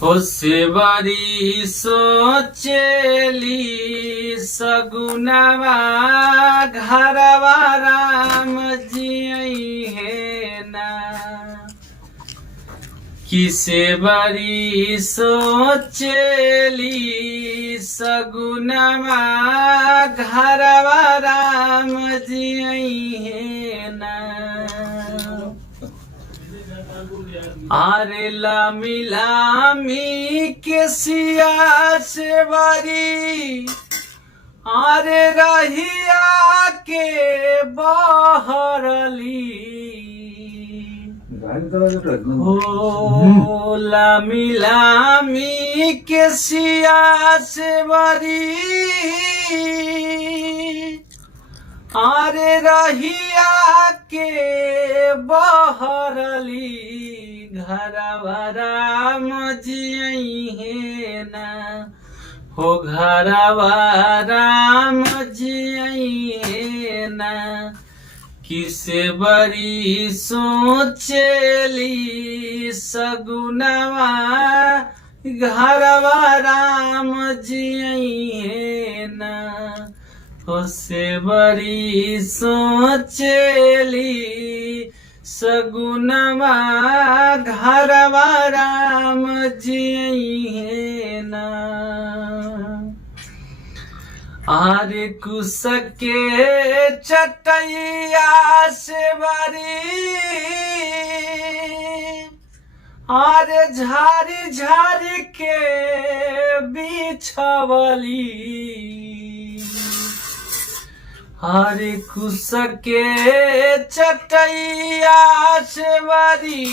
होसेवरी सोचेली सगुनावा घरवा राम जी है ना। किसेवरी सोचेली सगुनावा घरवा राम जी है ना। आरे लामी लामी के सिया से बारी आरे रहिया के बहरली हो लामी लामी के सिया से बारी आरे रहिया के बहरली घरवा राम जी है ना। हो घरवा राम जी है ना। किसे बरी सोचेली सगुनवा घरवा राम जी है ना। होसेवरी सोचेली सगुनवा घरवा राम जी है ना। आरे कुसके चटैया से बरी आरे झारी झारी के बिछवली हरे कुसके चटैया से बरी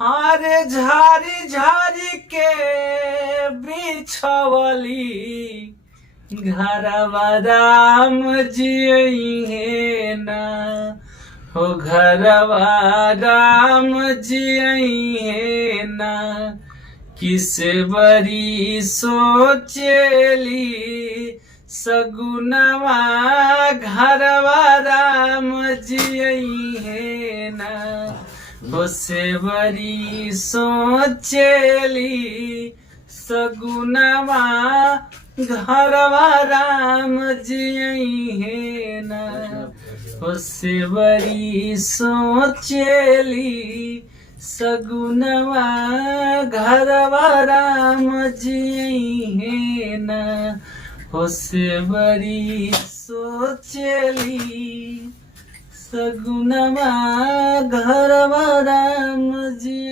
हरे झारी झारी के बिछवली घरवा राम जी है ना। हो घरवा राम जी है ना। किसे बरी सोचेली सगुनवा घरवा राम जी है ना। होसेवरी सोचेली सगुनवा घरवा राम जी है ना। होसेवरी सोचेली सगुनवा घरवा राम जी है ना। होसेवरी सोचेली सगुनवा घरवा राम जी